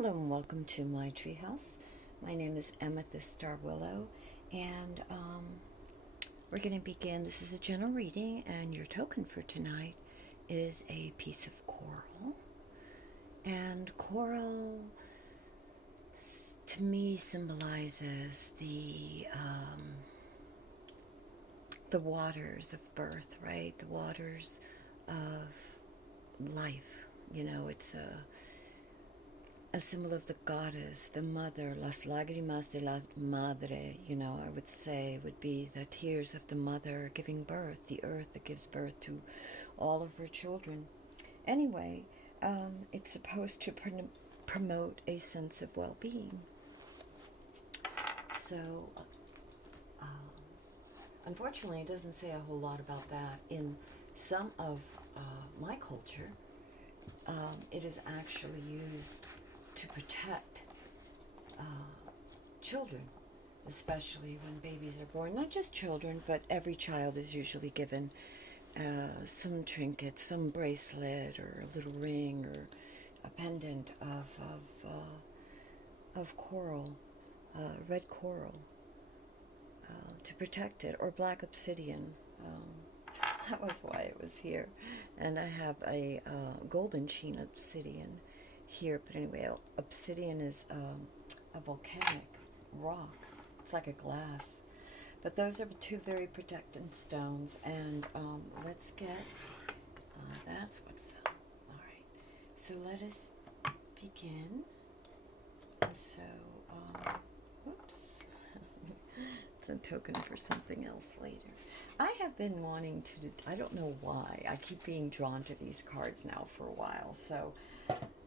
Hello and welcome to my treehouse. My name is Amethyst Star Willow, and we're going to begin. This is a general reading, and your token for tonight is a piece of coral. And coral, to me, symbolizes the waters of birth, right? The waters of life. You know, it's a symbol of the goddess, the mother, las lágrimas de la madre, I would say would be the tears of the mother giving birth, the earth that gives birth to all of her children. Anyway, it's supposed to promote a sense of well-being. So, uh, unfortunately, it doesn't say a whole lot about that. In some of my culture, it is actually used to protect children, especially when babies are born. Not just children, but every child is usually given some trinket, some bracelet, or a little ring, or a pendant of coral, red coral, to protect it, or black obsidian. That was why it was here. And I have a golden sheen obsidian here. But anyway, obsidian is a volcanic rock. It's like a glass. But those are two very protecting stones. And let's get, that's what fell. All right. So let us begin. And so, whoops. It's a token for something else later. I have been wanting to do, I don't know why, I keep being drawn to these cards now for a while, so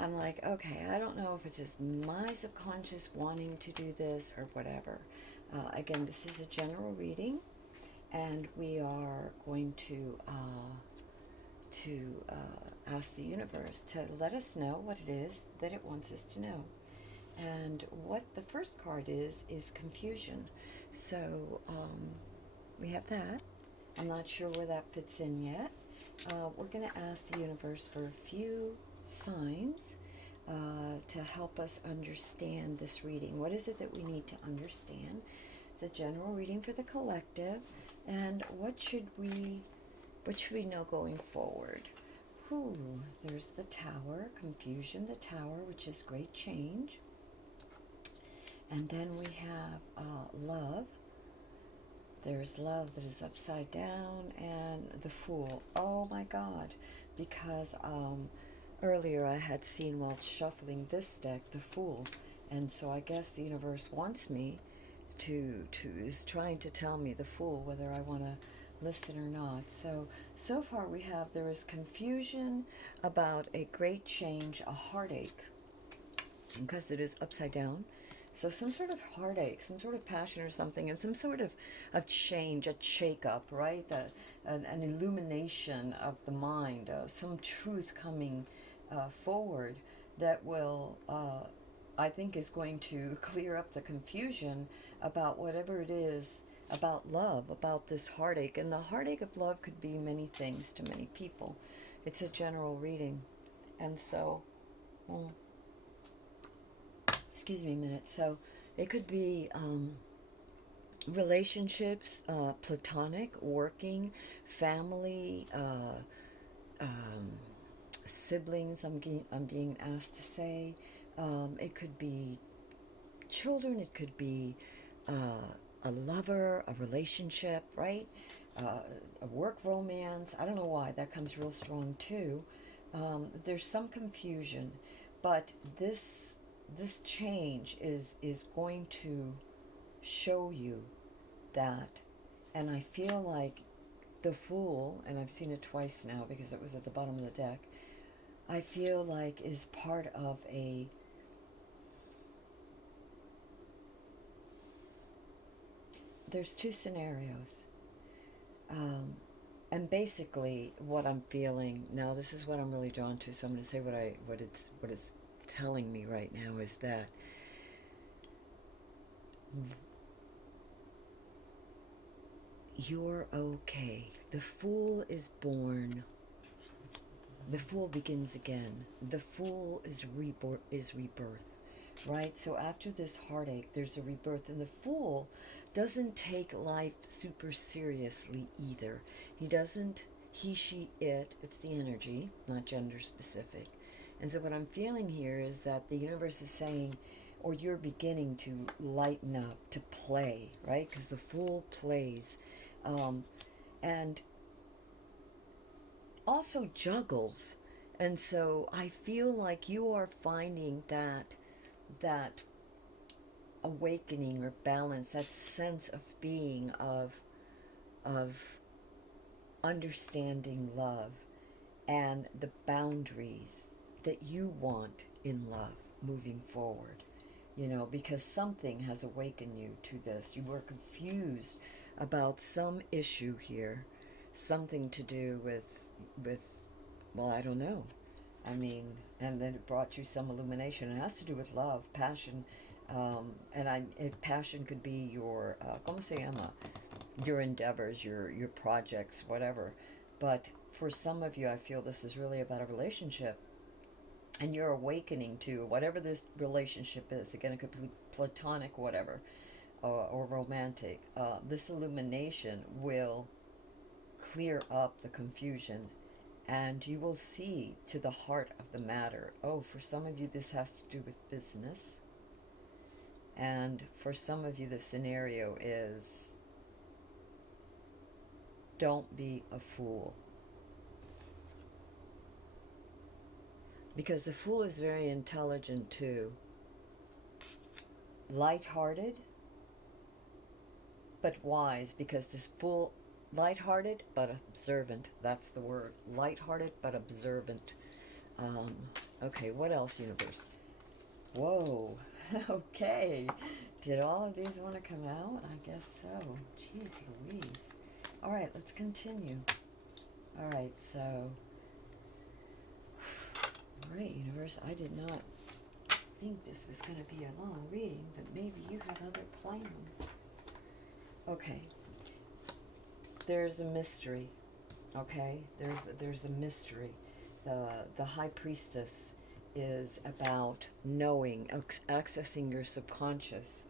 I'm like, okay, I don't know if it's just my subconscious wanting to do this or whatever. Again, this is a general reading, and we are going to ask the universe to let us know what it is that it wants us to know. And what the first card is confusion. So we have that. I'm not sure where that fits in yet. We're going to ask the universe for a few signs to help us understand this reading. What is it that we need to understand? It's a general reading for the collective. And what should we know going forward? There's the Tower, confusion, the Tower, which is great change. And then we have love. There's love that is upside down, and the Fool. Oh my God, because earlier I had seen while shuffling this deck, the Fool. And so I guess the universe wants me is trying to tell me, the Fool, whether I want to listen or not. So far we have, there is confusion about a great change, a heartache, because it is upside down. So some sort of heartache, some sort of passion or something, and some sort of change, a shake-up, right? An illumination of the mind, some truth coming forward that will, I think, is going to clear up the confusion about whatever it is, about love, about this heartache. And the heartache of love could be many things to many people. It's a general reading. And so... excuse me a minute. So it could be relationships, platonic, working, family, siblings, I'm being asked to say. It could be children. It could be a lover, a relationship, right? A work romance. I don't know why. That comes real strong too. There's some confusion, but this change is going to show you that. And I feel like the Fool, and I've seen it twice now because it was at the bottom of the deck, I feel like is part of a... There's two scenarios. And basically what I'm feeling, now this is what I'm really drawn to, so I'm going to say what it's telling me right now is that you're okay. The Fool is born The Fool begins again. The Fool is rebirth, right? So after this heartache, there's a rebirth, and the Fool doesn't take life super seriously either. He doesn't, he, she, it, it's the energy, not gender specific. And so what I'm feeling here is that the universe is saying, or you're beginning to lighten up, to play, right? Because the Fool plays, and also juggles. And so I feel like you are finding that awakening or balance, that sense of being, of understanding love and the boundaries that you want in love moving forward. You know, because something has awakened you to this. You were confused about some issue here, something to do with well, I don't know. I mean, and then it brought you some illumination. It has to do with love, passion, passion could be your ¿cómo se llama? Your endeavors, your projects, whatever. But for some of you, I feel this is really about a relationship, and you're awakening to whatever this relationship is. Again, it could be platonic, whatever, or romantic. This illumination will clear up the confusion, and you will see to the heart of the matter. Oh, for some of you, this has to do with business. And for some of you, the scenario is don't be a fool. Because the Fool is very intelligent too. Light-hearted, but wise, because this Fool, light-hearted but observant, that's the word. Light-hearted but observant. Okay, what else, universe? Whoa, okay. Did all of these want to come out? I guess so. Jeez Louise. All right, let's continue. All right, so... All right, universe, I did not think this was going to be a long reading, but maybe you have other plans. Okay. There's a mystery. Okay? There's a mystery. The High Priestess is about knowing, accessing your subconscious,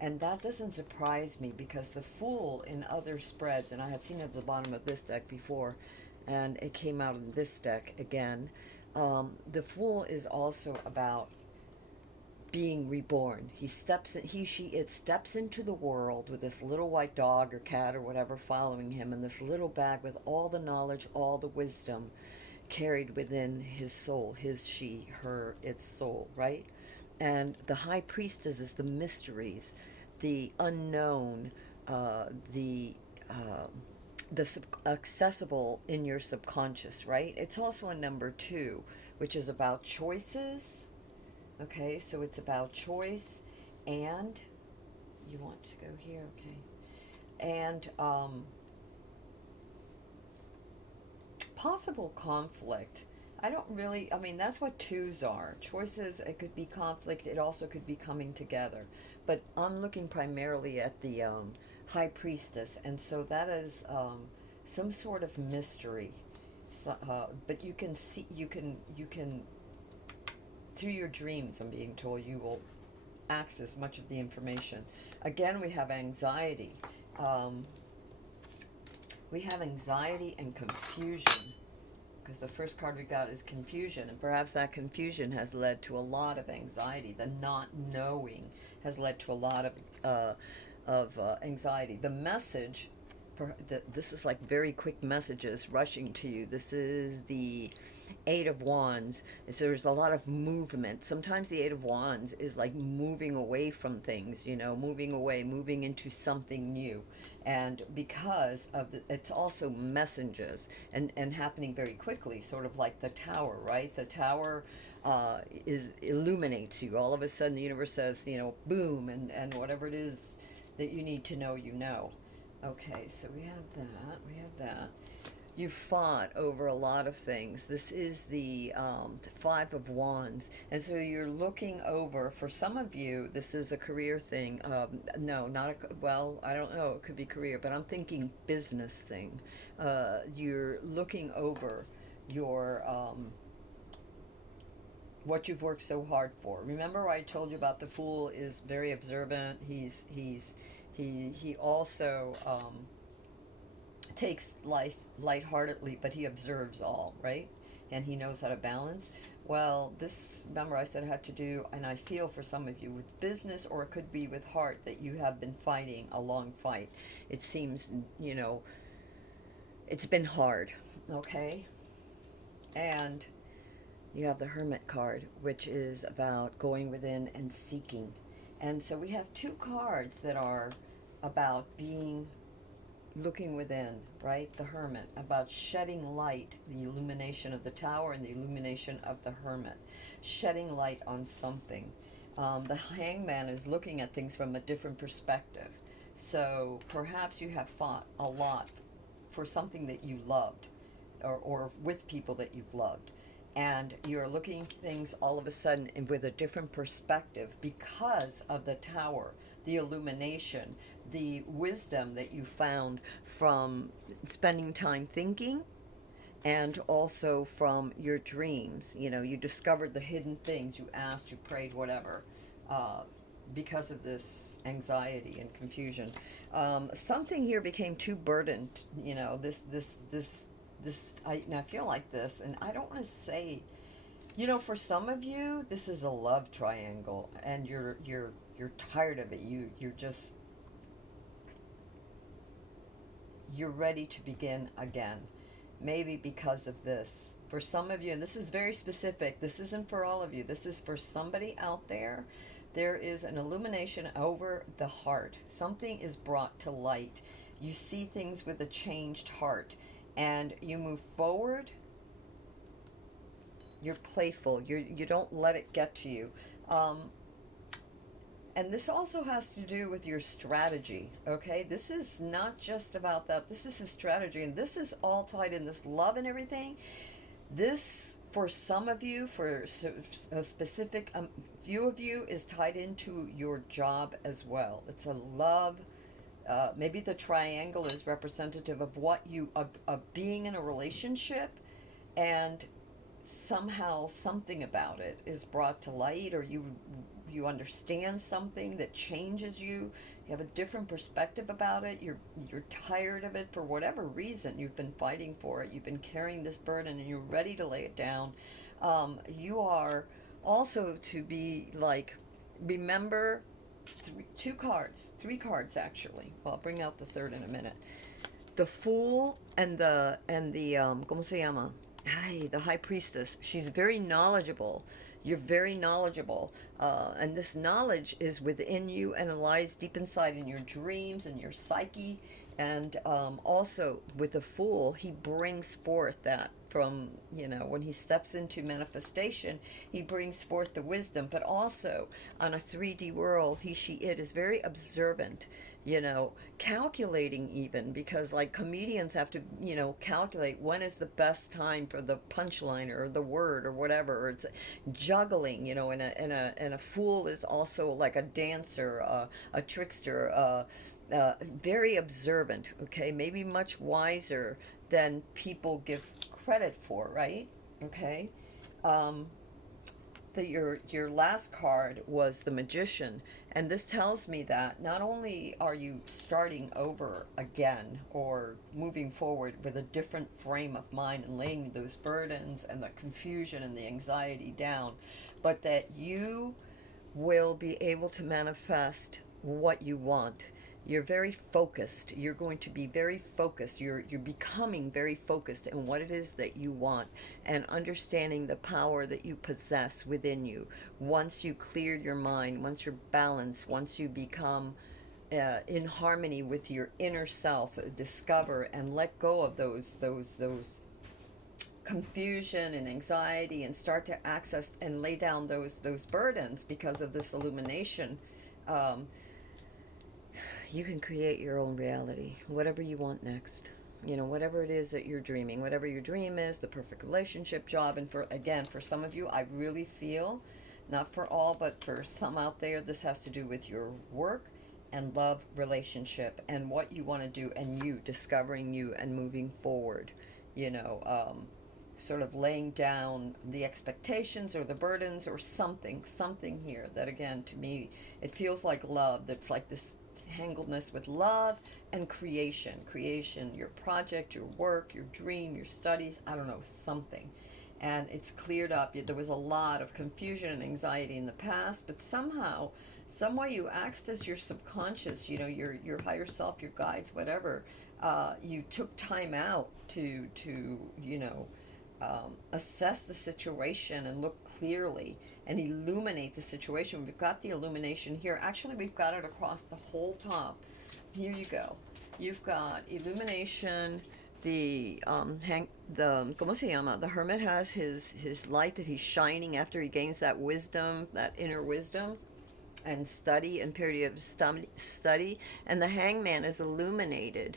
and that doesn't surprise me, because the Fool in other spreads, and I had seen it at the bottom of this deck before, and it came out in this deck again. The Fool is also about being reborn. He, she, it steps into the world with this little white dog or cat or whatever following him, in this little bag with all the knowledge, all the wisdom carried within his soul, his, she, her, its soul, right? And the High Priestess is the mysteries, the unknown, the accessible in your subconscious, right? It's also a number 2, which is about choices. Okay, so it's about choice, and you want to go here, okay, and possible conflict. I don't really, I mean, that's what 2s are. Choices, it could be conflict, it also could be coming together. But I'm looking primarily at the High Priestess, and so that is some sort of mystery. So, but you can see, you can, through your dreams, I'm being told, you will access much of the information. Again, we have anxiety. We have anxiety and confusion, because the first card we got is confusion, and perhaps that confusion has led to a lot of anxiety. The not knowing has led to a lot of anxiety. The message, this is like very quick messages rushing to you. This is the 8 of Wands. There's a lot of movement. Sometimes the 8 of Wands is like moving away from things, you know, moving away, moving into something new. And because of it's also messages, and happening very quickly, sort of like the Tower, right? The Tower illuminates you. All of a sudden the universe says, you know, boom, and whatever it is that you need to know, you know. Okay, so we have that. You fought over a lot of things. This is the 5 of Wands. And so you're looking over, for some of you, this is a career thing. No, not a, well, I don't know, it could be career, but I'm thinking business thing. You're looking over your what you've worked so hard for. Remember I told you about the Fool is very observant. He also takes life lightheartedly, but he observes all, right? And he knows how to balance. Well, this, remember I said, had to do, and I feel for some of you with business, or it could be with heart, that you have been fighting a long fight. It seems, it's been hard, okay? And you have the Hermit card, which is about going within and seeking. And so we have two cards that are about being looking within, right? The Hermit, about shedding light, the illumination of the Tower and the illumination of the Hermit, shedding light on something. The Hangman is looking at things from a different perspective. So perhaps you have fought a lot for something that you loved, or with people that you've loved. And you're looking at things all of a sudden with a different perspective because of the Tower, the illumination, the wisdom that you found from spending time thinking, and also from your dreams. You discovered the hidden things, you asked, you prayed, whatever, because of this anxiety and confusion. Something here became too burdened. I feel like this, and I don't want to say, for some of you, this is a love triangle, and you're tired of it. You're ready to begin again, maybe because of this. For some of you, and this is very specific, this isn't for all of you, this is for somebody out there. There is an illumination over the heart. Something is brought to light. You see things with a changed heart, and you move forward. You're playful. You don't let it get to you. And this also has to do with your strategy, okay? This is not just about that. This is a strategy, and this is all tied in, this love and everything. This, for some of you, for a specific few of you, is tied into your job as well. It's a love. Maybe the triangle is representative of of being in a relationship, and somehow something about it is brought to light, or you understand something that changes you. You have a different perspective about it. You're tired of it for whatever reason. You've been fighting for it. You've been carrying this burden, and you're ready to lay it down. You are also to be like, remember, three cards actually. Well, I'll bring out the third in a minute. The Fool and the ¿cómo se llama? The High Priestess. She's very knowledgeable. You're very knowledgeable, and this knowledge is within you, and it lies deep inside in your dreams and your psyche. And also with the Fool, he brings forth that from, when he steps into manifestation, he brings forth the wisdom. But also on a 3D world, he, she, it is very observant, calculating even, because like comedians have to, calculate when is the best time for the punchline or the word or whatever. Or it's juggling, and a Fool is also like a dancer, a trickster, very observant, okay, maybe much wiser than people give credit for, right? Okay. Your last card was the Magician, and this tells me that not only are you starting over again or moving forward with a different frame of mind and laying those burdens and the confusion and the anxiety down, but that you will be able to manifest what you want. You're very focused. You're going to be very focused. You're becoming very focused in what it is that you want, and understanding the power that you possess within you. Once you clear your mind, once you're balanced, once you become in harmony with your inner self, discover and let go of those confusion and anxiety, and start to access and lay down those burdens because of this illumination. You can create your own reality, whatever you want next. Whatever it is that you're dreaming, whatever your dream is, the perfect relationship, job. And for some of you, I really feel, not for all, but for some out there, this has to do with your work and love relationship and what you want to do, and you discovering you and moving forward. sort of laying down the expectations or the burdens or something here that, again, to me, it feels like love. That's like this tangledness with love and creation, your project, your work, your dream, your studies, I don't know, something. And it's cleared up. There was a lot of confusion and anxiety in the past, but somehow, some way, you accessed your subconscious, your higher self, your guides, whatever. You took time out to assess the situation and look clearly and illuminate the situation. We've got the illumination here. Actually, we've got it across the whole top. Here you go. You've got illumination. The ¿cómo se llama? The hermit has his light that he's shining after he gains that wisdom, that inner wisdom and study and period of study. And the hangman is illuminated.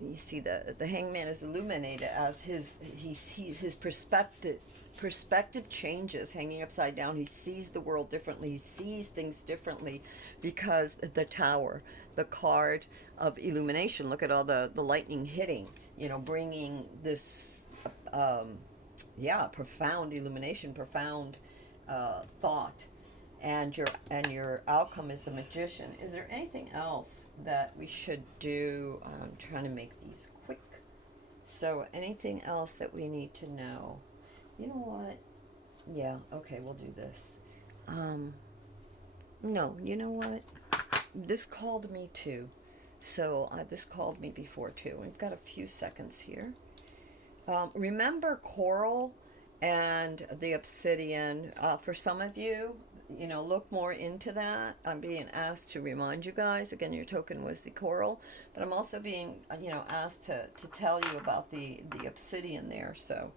You see, the hangman is illuminated as he sees his perspective changes, hanging upside down. He sees the world differently. He sees things differently because the tower, the card of illumination. Look at all the lightning hitting, bringing this profound illumination, profound thought. And your outcome is the magician. Is there anything else that we should do? I'm trying to make these quick. So anything else that we need to know? You know what? Yeah, okay, we'll do this. No, you know what? This called me too. So this called me before too. We've got a few seconds here. Remember coral and the obsidian? For some of you, look more into that. I'm being asked to remind you guys. Again, your token was the coral, but I'm also being, asked to tell you about the obsidian there. So,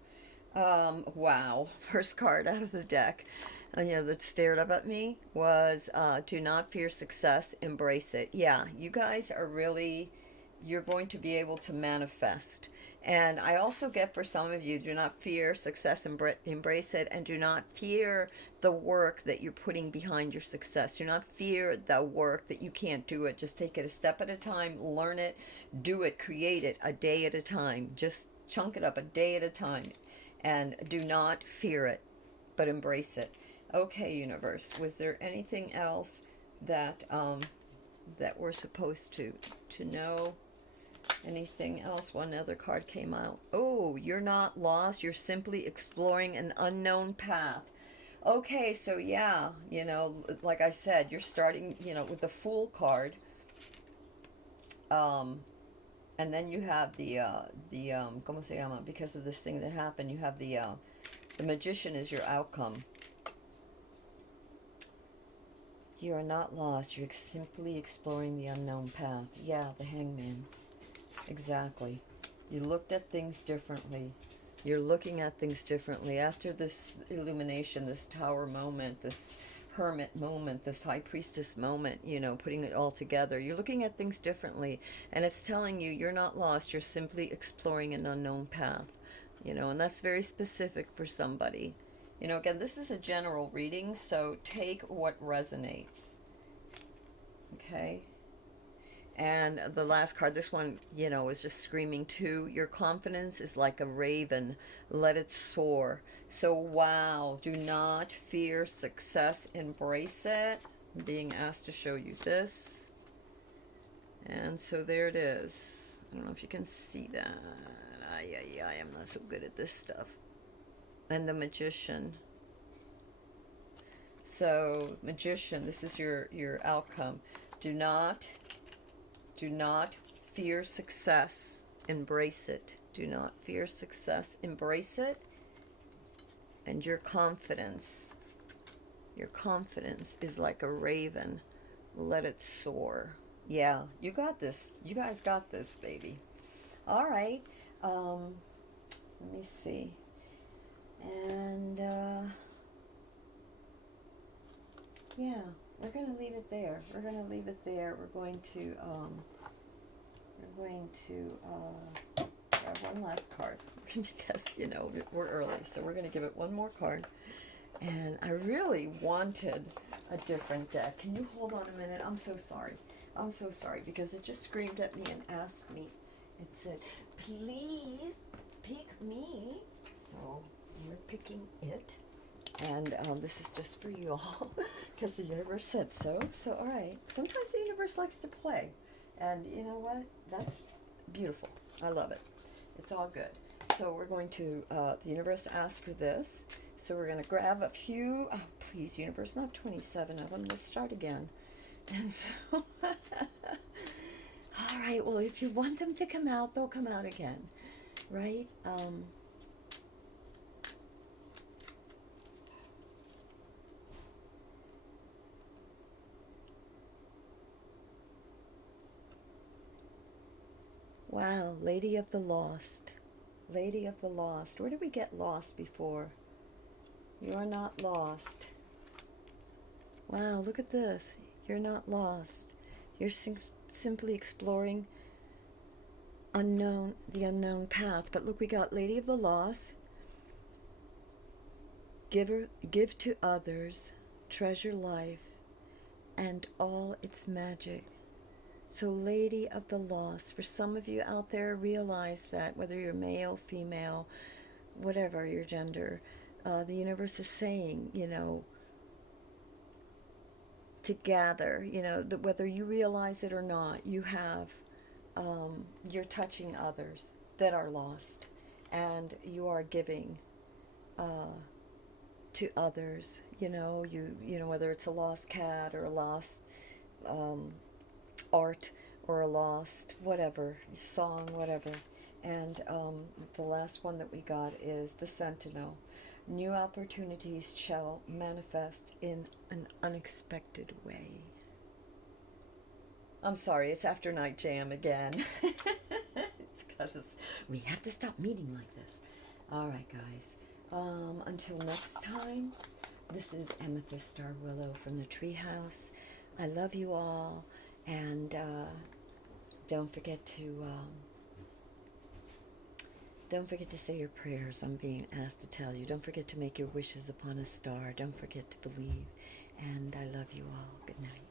wow. First card out of the deck, that stared up at me was, do not fear success, embrace it. Yeah, you guys are really, you're going to be able to manifest. And I also get, for some of you, do not fear success, embrace it, and do not fear the work that you're putting behind your success. Do not fear the work that you can't do it. Just take it a step at a time, learn it, do it, create it a day at a time. Just chunk it up a day at a time. And do not fear it, but embrace it. Okay, universe, was there anything else that that we're supposed to know? Anything else? One other card came out. Oh, you're not lost. You're simply exploring an unknown path. Okay, so yeah, like I said, you're starting, with the Fool card. And then you have the ¿cómo se llama? Because of this thing that happened, you have the Magician is your outcome. You are not lost. You're simply exploring the unknown path. Yeah, the Hangman. Exactly. You looked at things differently. You're looking at things differently. After this illumination, this tower moment, this hermit moment, this high priestess moment, putting it all together, you're looking at things differently. And it's telling you you're not lost. You're simply exploring an unknown path. And that's very specific for somebody. Again, this is a general reading, so take what resonates. Okay? And the last card, this one, is just screaming too. Your confidence is like a raven. Let it soar. So, wow. Do not fear success. Embrace it. I'm being asked to show you this. And so there it is. I don't know if you can see that. I am not so good at this stuff. And the Magician. So, Magician, this is your outcome. Do not fear success. Embrace it. Do not fear success. Embrace it. And your confidence is like a raven. Let it soar. Yeah, you got this. You guys got this, baby. All right. Let me see. And, yeah. We're going to leave it there. We're going to leave it there. We're going to grab one last card because, we're early. So we're going to give it one more card. And I really wanted a different deck. Can you hold on a minute? I'm so sorry. I'm so sorry because it just screamed at me and asked me. It said, please pick me So you're picking it. And this is just for you all because the universe said so. So, all right. Sometimes the universe likes to play. And you know what? That's beautiful. I love it. It's all good. So we're going to, the universe asked for this. So we're going to grab a few, oh, please, universe, not 27 of them. Let's start again. And so, all right. Well, if you want them to come out, they'll come out again. Right? Wow, Lady of the Lost. Lady of the Lost. Where did we get lost before? You're not lost. Wow, look at this. You're not lost. You're simply exploring the unknown path. But look, we got Lady of the Lost. Give to others, treasure life, and all its magic. So, Lady of the Lost, for some of you out there, realize that whether you're male, female, whatever your gender, the universe is saying, to gather, that whether you realize it or not, you're touching others that are lost, and you are giving to others, whether it's a lost cat or a lost art or a lost whatever song, whatever. And the last one that we got is the Sentinel. New opportunities shall manifest in an unexpected way. I'm sorry, it's after night jam again. It's because we have to stop meeting like this. All right, guys. Until next time, this is Amethyst Star Willow from the Treehouse. I love you all. And don't forget to say your prayers. I'm being asked to tell you. Don't forget to make your wishes upon a star. Don't forget to believe. And I love you all. Good night.